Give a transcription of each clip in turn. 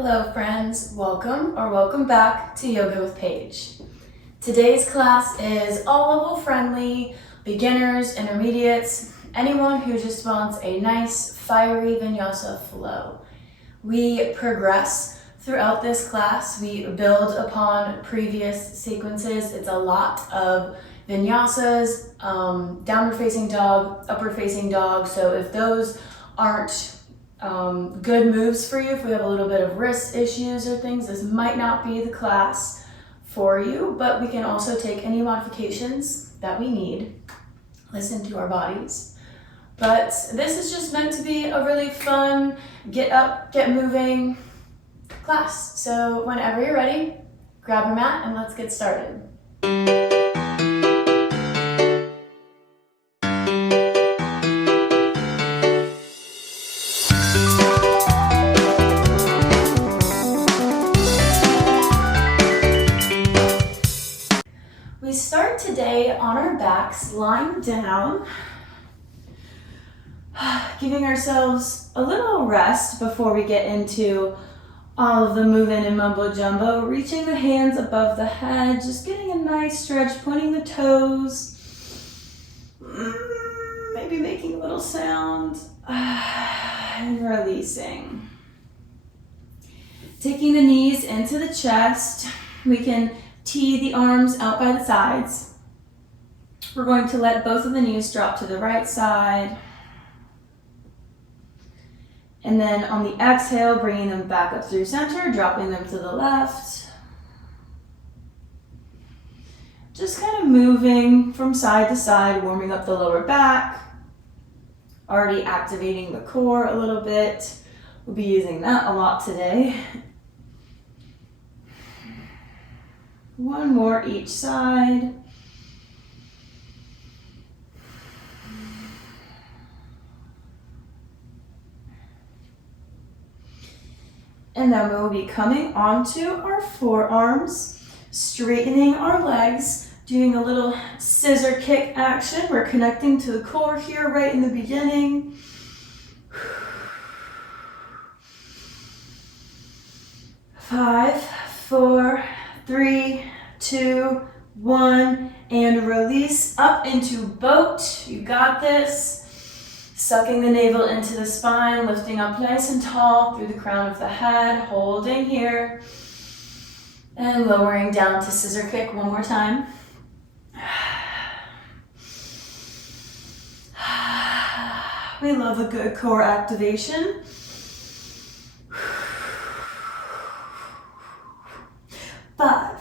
Hello friends, welcome back to Yoga with Paige. Today's class is all level friendly, beginners, intermediates, anyone who just wants a nice fiery vinyasa flow. We progress throughout this class, we build upon previous sequences. It's a lot of vinyasas, downward facing dog, upward facing dog, so if those aren't good moves for you, if we have a little bit of wrist issues or things, this might not be the class for you, but we can also take any modifications that we need, listen to our bodies. But this is just meant to be a really fun, get up, get moving class. So whenever you're ready, grab your mat and let's get started. We start today on our backs, lying down, giving ourselves a little rest before we get into all of the move-in and mumbo-jumbo, reaching the hands above the head, just getting a nice stretch, pointing the toes, maybe making a little sound, and releasing. Taking the knees into the chest, we can tee the arms out by the sides. We're going to let both of the knees drop to the right side. And then on the exhale, bringing them back up through center, dropping them to the left. Just kind of moving from side to side, warming up the lower back. Already activating the core a little bit. We'll be using that a lot today. One more each side. And then we'll be coming onto our forearms, straightening our legs, doing a little scissor kick action. We're connecting to the core here right in the beginning. 5, 4, 3, 2, 1, and release up into boat. You got this. Sucking the navel into the spine, lifting up nice and tall through the crown of the head, holding here, and lowering down to scissor kick one more time. We love a good core activation. 5,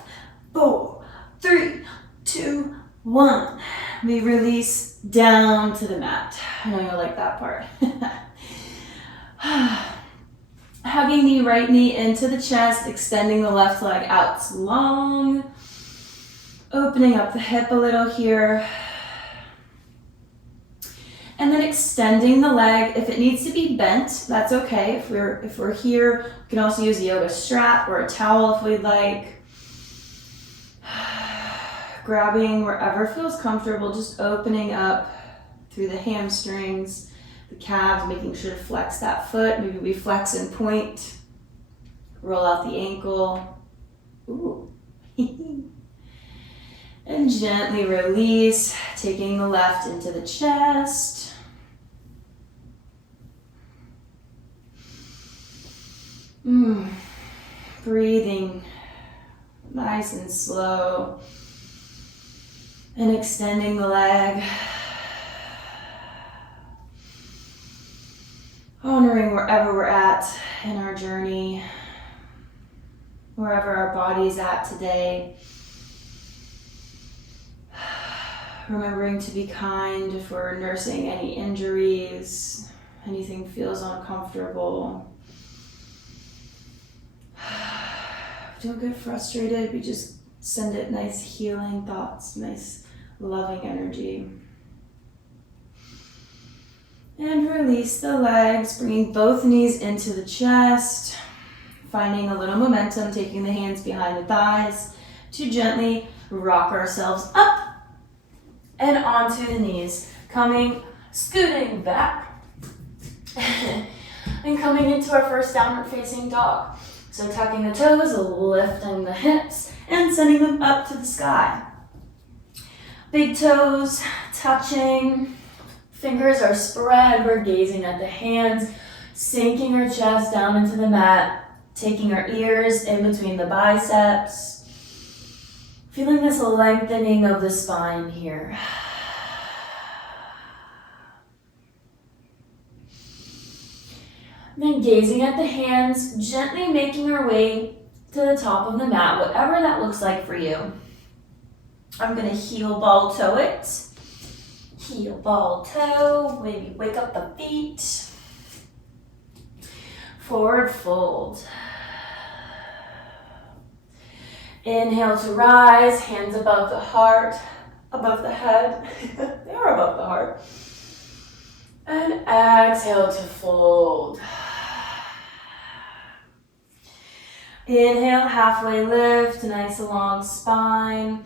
4, 3, 2, 1. We release down to the mat. I know you'll like that part. Hugging the right knee into the chest, extending the left leg out long. Opening up the hip a little here. And then extending the leg. If it needs to be bent, that's okay. If we're here, we can also use a yoga strap or a towel if we'd like. Grabbing wherever feels comfortable, just opening up through the hamstrings, the calves, making sure to flex that foot. Maybe we flex and point. Roll out the ankle. Ooh. And gently release, taking the left into the chest. Breathing nice and slow. And extending the leg. Honoring wherever we're at in our journey. Wherever our body's at today. Remembering to be kind if we're nursing any injuries. Anything feels uncomfortable. Don't get frustrated. We just send it nice healing thoughts, nice loving energy. And release the legs, bringing both knees into the chest, finding a little momentum, taking the hands behind the thighs to gently rock ourselves up and onto the knees, scooting back and coming into our first downward facing dog. So tucking the toes, lifting the hips, and sending them up to the sky. Big toes touching, fingers are spread, we're gazing at the hands, sinking our chest down into the mat, taking our ears in between the biceps, feeling this lengthening of the spine here. And then gazing at the hands, gently making our way to the top of the mat, whatever that looks like for you. I'm gonna heel ball toe it. Heel ball toe, maybe wake up the feet. Forward fold. Inhale to rise, hands above the heart, above the head. They are above the heart. And exhale to fold. Inhale, halfway lift, nice long spine.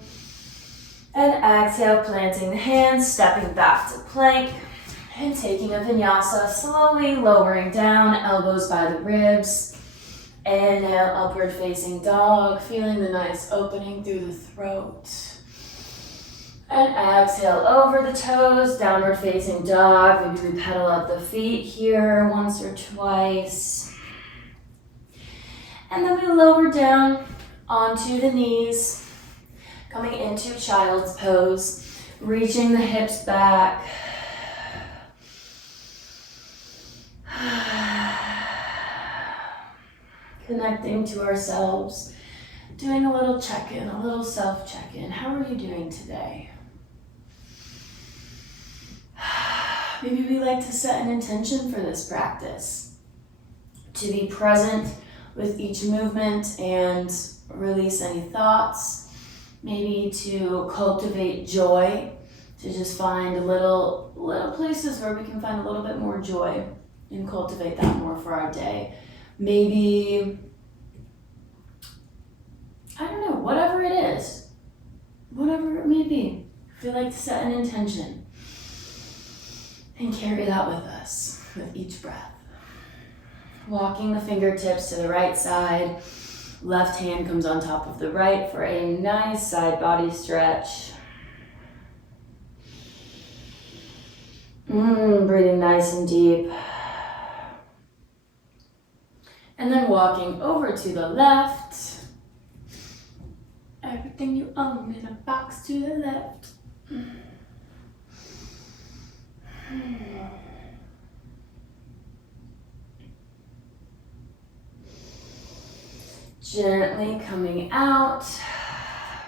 And exhale, planting the hands, stepping back to plank. And taking a vinyasa, slowly lowering down, elbows by the ribs. Inhale, upward facing dog, feeling the nice opening through the throat. And exhale over the toes, downward facing dog. Maybe we pedal up the feet here once or twice. And then we lower down onto the knees, coming into child's pose, reaching the hips back. Connecting to ourselves, doing a little check-in, a little self-check-in. How are you doing today? Maybe we like to set an intention for this practice, to be present with each movement and release any thoughts, maybe to cultivate joy, to just find little places where we can find a little bit more joy and cultivate that more for our day. Maybe, I don't know, whatever it is, whatever it may be, if we like to set an intention and carry that with us with each breath. Walking the fingertips to the right side, left hand comes on top of the right for a nice side body stretch. Breathing nice and deep. And then walking over to the left. Everything you own in a box to the left. Gently coming out,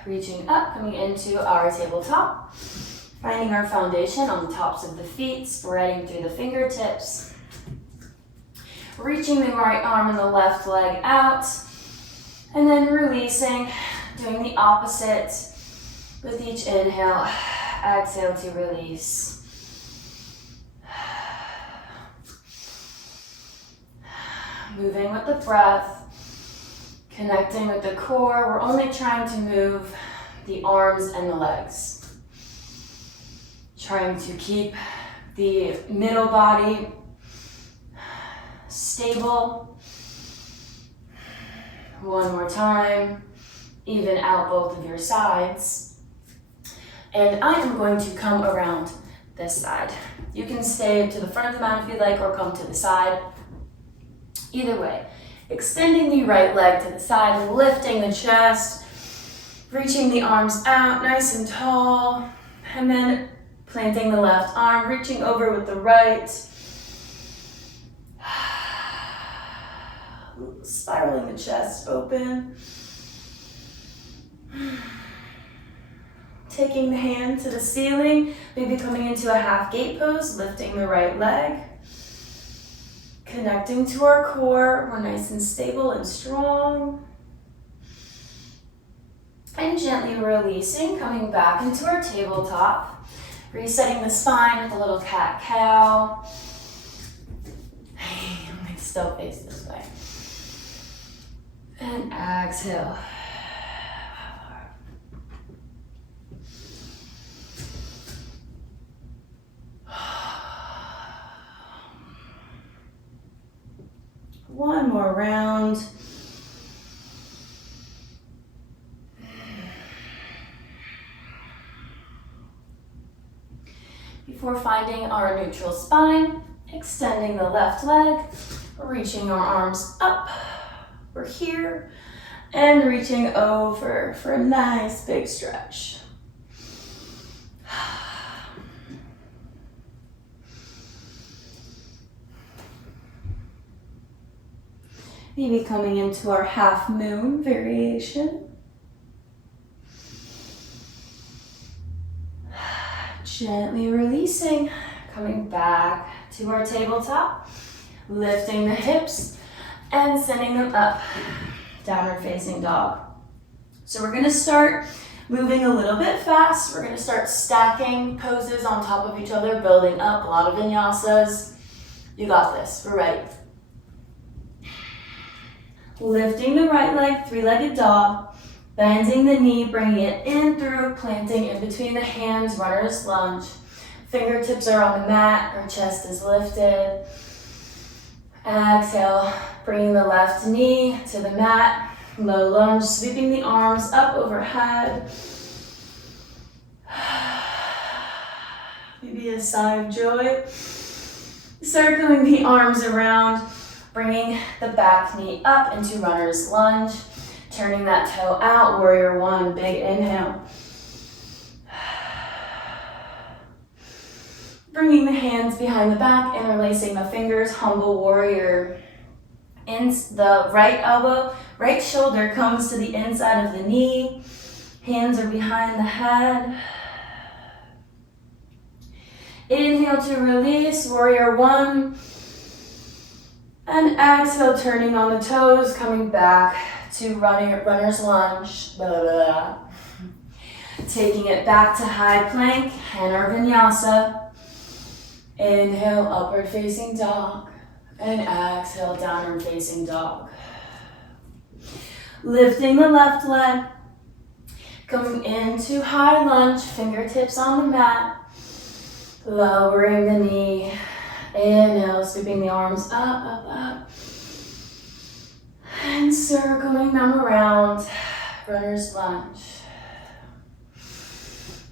reaching up, coming into our tabletop. Finding our foundation on the tops of the feet, spreading through the fingertips. Reaching the right arm and the left leg out. And then releasing, doing the opposite with each inhale. Exhale to release. Moving with the breath. Connecting with the core. We're only trying to move the arms and the legs. Trying to keep the middle body stable. One more time. Even out both of your sides. And I am going to come around this side. You can stay to the front of the mat if you'd like, or come to the side. Either way. Extending the right leg to the side, lifting the chest, reaching the arms out nice and tall, and then planting the left arm, reaching over with the right. Spiraling the chest open. Taking the hand to the ceiling, maybe coming into a half gate pose, lifting the right leg. Connecting to our core, we're nice and stable and strong. And gently releasing, coming back into our tabletop. Resetting the spine with a little cat-cow. Still face this way. And exhale. One more round. We're finding our neutral spine, extending the left leg, reaching our arms up. We're here and reaching over for a nice big stretch. Maybe coming into our half moon variation. Gently releasing, coming back to our tabletop, lifting the hips and sending them up, downward facing dog. So we're going to start moving a little bit fast. We're going to start stacking poses on top of each other, building up, a lot of vinyasas. You got this, we're ready. Lifting the right leg, three-legged dog, bending the knee, bringing it in through, planting in between the hands, runner's lunge. Fingertips are on the mat, our chest is lifted. Exhale, bringing the left knee to the mat, low lunge, sweeping the arms up overhead. Maybe a sigh of joy. Circling the arms around, bringing the back knee up into runner's lunge, turning that toe out, warrior one, big inhale. Bringing the hands behind the back, interlacing the fingers, humble warrior. In the right elbow, right shoulder comes to the inside of the knee. Hands are behind the head. Inhale to release, warrior one. And exhale, turning on the toes, coming back to runner's lunge. Blah, blah, blah. Taking it back to high plank and our vinyasa. Inhale, upward facing dog. And exhale, downward facing dog. Lifting the left leg. Coming into high lunge, fingertips on the mat. Lowering the knee. Inhale, sweeping the arms up, up, up. And circling them around, runner's lunge.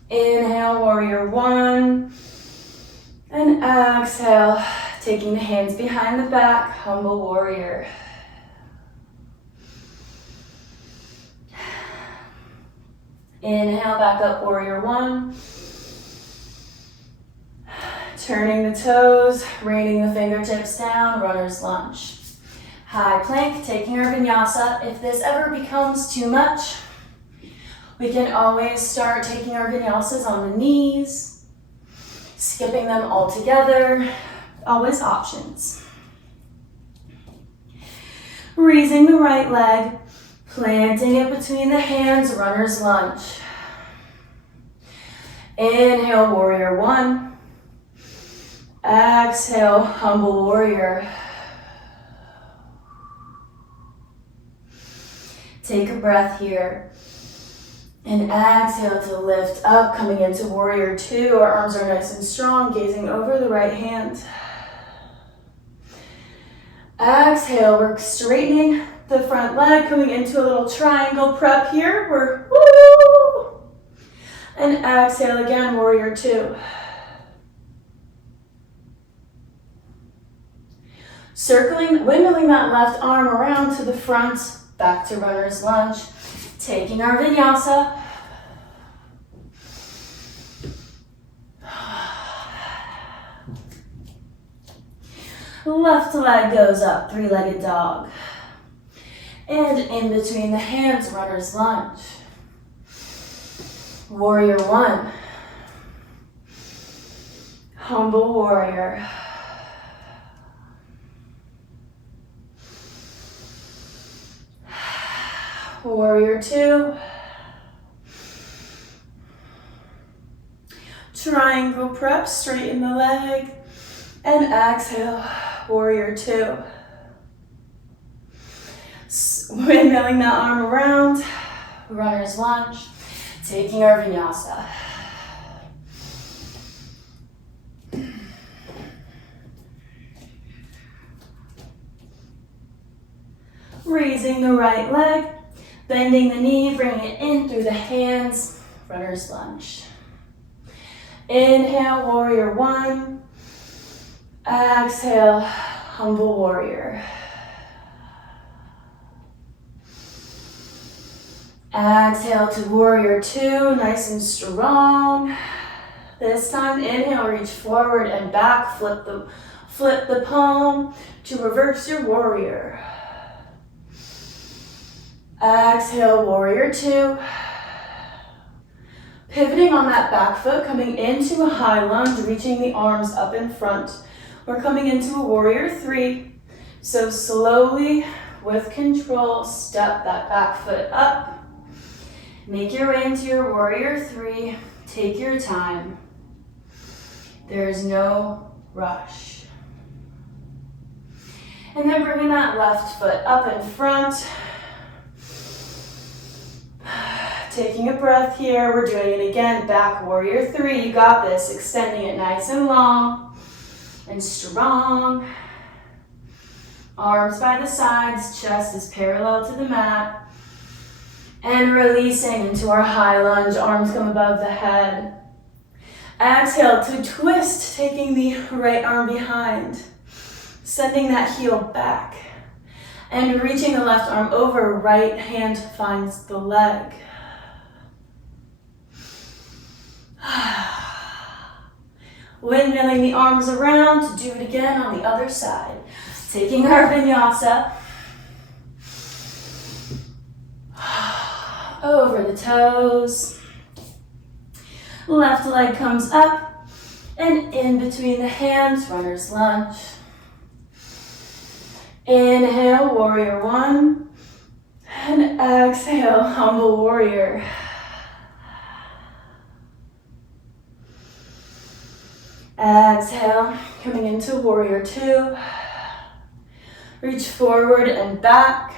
Inhale, warrior one. And exhale, taking the hands behind the back, humble warrior. Inhale, back up, warrior one. Turning the toes, raining the fingertips down, runner's lunge. High plank, taking our vinyasa. If this ever becomes too much, we can always start taking our vinyasas on the knees, skipping them all together, always options. Raising the right leg, planting it between the hands, runner's lunge. Inhale, warrior one. Exhale, humble warrior. Take a breath here. And exhale to lift up, coming into warrior two. Our arms are nice and strong, gazing over the right hand. Exhale, we're straightening the front leg, coming into a little triangle prep here. We're woo! And exhale again, warrior two. Circling, windmilling that left arm around to the front, back to runner's lunge. Taking our vinyasa. Left leg goes up, three-legged dog. And in between the hands, runner's lunge. Warrior one. Humble warrior. Warrior two. Triangle prep, straighten the leg. And exhale, warrior two. Windmilling that arm around, runner's lunge, taking our vinyasa. Raising the right leg, bending the knee, bringing it in through the hands, runner's lunge. Inhale, warrior one. Exhale, humble warrior. Exhale to warrior two, nice and strong. This time, inhale, reach forward and back, flip the palm to reverse your warrior. Exhale, warrior two. Pivoting on that back foot, coming into a high lunge, reaching the arms up in front. We're coming into a warrior three. So slowly, with control, step that back foot up. Make your way into your warrior three. Take your time. There is no rush. And then bringing that left foot up in front. Taking a breath here. We're doing it again. Back warrior three. You got this. Extending it nice and long and strong. Arms by the sides. Chest is parallel to the mat. And releasing into our high lunge. Arms come above the head. Exhale to twist, taking the right arm behind. Sending that heel back. And reaching the left arm over, right hand finds the leg. Windmilling the arms around to do it again on the other side. Taking our vinyasa. Over the toes. Left leg comes up and in between the hands, runner's lunge. Inhale, warrior one. And exhale, humble warrior. Exhale, coming into warrior two. Reach forward and back,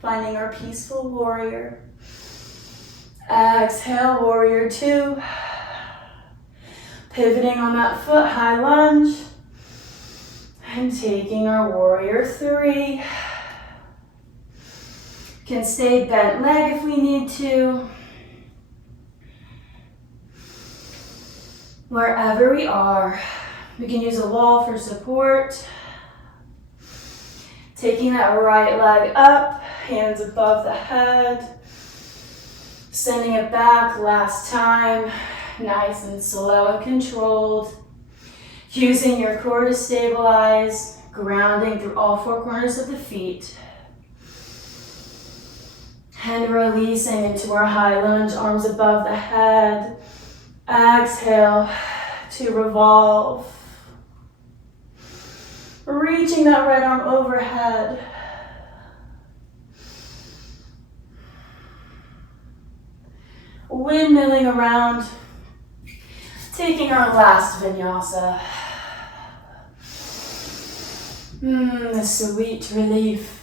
finding our peaceful warrior. Exhale, warrior two. Pivoting on that foot, high lunge. And taking our warrior three. Can stay bent leg if we need to. Wherever we are, we can use a wall for support. Taking that right leg up, hands above the head. Sending it back, last time, nice and slow and controlled. Using your core to stabilize, grounding through all four corners of the feet. And releasing into our high lunge, arms above the head. Exhale to revolve. Reaching that right arm overhead. Windmilling around. Taking our last vinyasa. The sweet relief.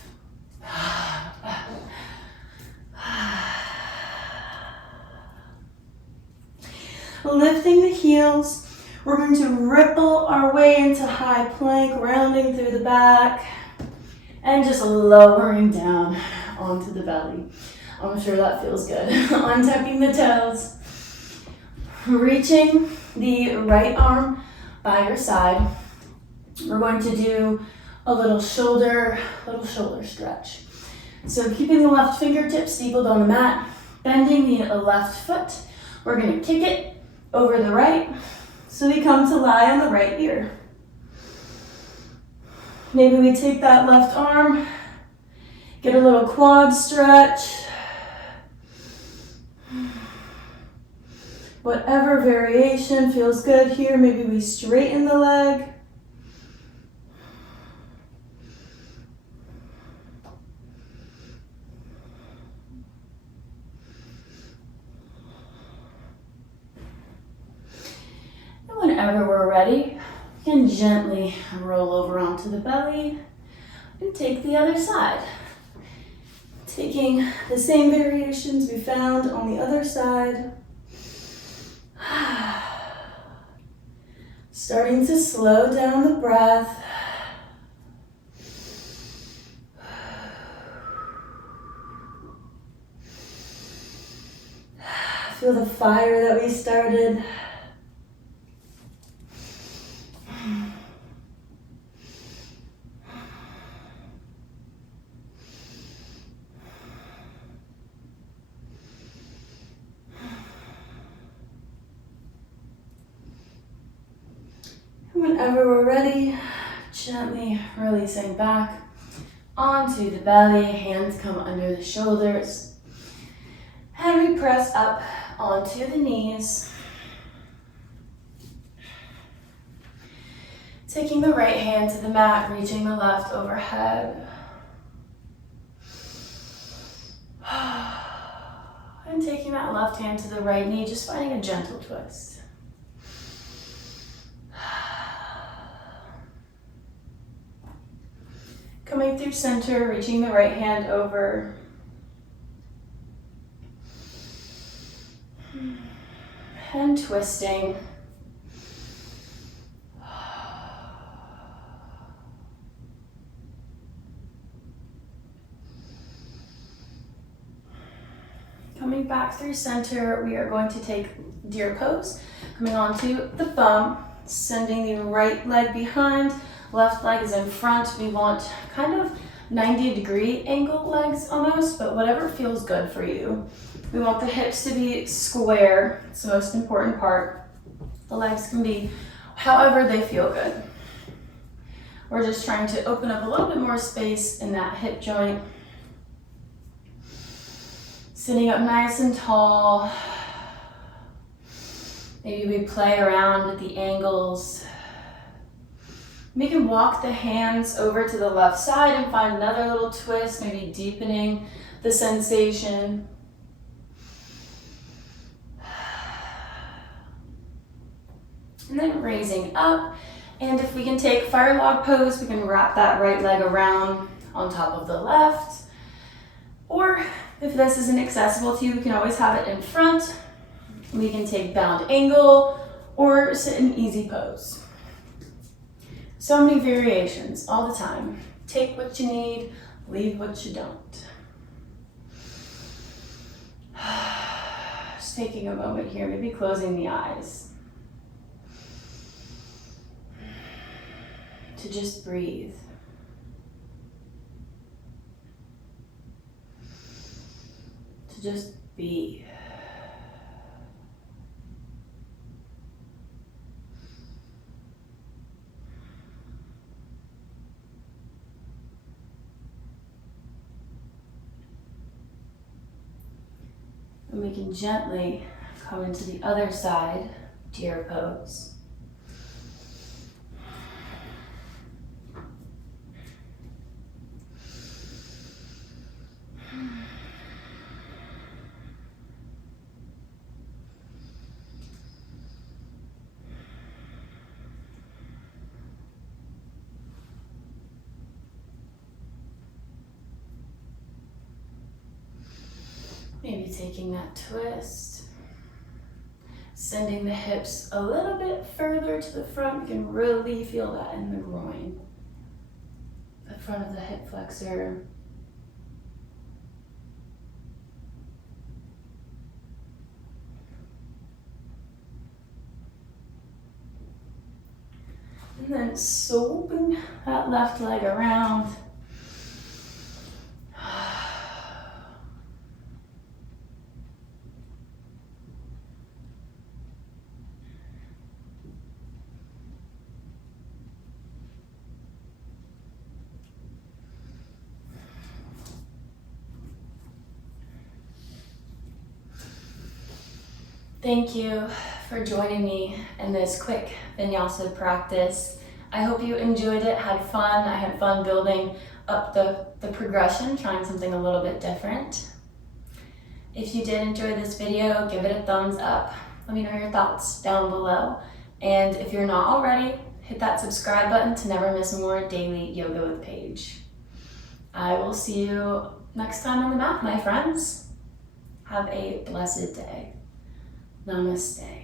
Lifting the heels, we're going to ripple our way into high plank, rounding through the back, and just lowering down onto the belly. I'm sure that feels good. Untucking the toes, reaching the right arm by your side. We're going to do a little shoulder stretch. So keeping the left fingertips steepled on the mat, bending the left foot. We're going to kick it over the right, so we come to lie on the right ear. Maybe we take that left arm, get a little quad stretch. Whatever variation feels good here. Maybe we straighten the leg. Whenever we're ready, we can gently roll over onto the belly and take the other side. Taking the same variations we found on the other side. Starting to slow down the breath. Feel the fire that we started. Whenever we're ready, gently releasing back onto the belly, hands come under the shoulders, and we press up onto the knees. Taking the right hand to the mat, reaching the left overhead. And taking that left hand to the right knee, just finding a gentle twist. Coming through center, reaching the right hand over. And twisting. Coming back through center, we are going to take deer pose. Coming onto the bum, sending the right leg behind, left leg is in front. We want kind of 90-degree angle legs almost, but whatever feels good for you. We want the hips to be square. It's the most important part. The legs can be however they feel good. We're just trying to open up a little bit more space in that hip joint. Sitting up nice and tall. Maybe we play around with the angles. We can walk the hands over to the left side and find another little twist, maybe deepening the sensation. And then raising up. And if we can take fire log pose, we can wrap that right leg around on top of the left. Or if this isn't accessible to you, we can always have it in front. We can take bound angle or sit in easy pose. So many variations all the time. Take what you need, leave what you don't. Just taking a moment here, maybe closing the eyes. To just breathe. To just be. And we can gently come into the other side, deer pose. Maybe taking that twist, sending the hips a little bit further to the front. You can really feel that in the groin, the front of the hip flexor. And then swooping that left leg around. Thank you for joining me in this quick vinyasa practice. I hope you enjoyed it, had fun. I had fun building up the progression, trying something a little bit different. If you did enjoy this video, give it a thumbs up. Let me know your thoughts down below. And if you're not already, hit that subscribe button to never miss more daily Yoga with Paige. I will see you next time on the mat, my friends. Have a blessed day. Namaste.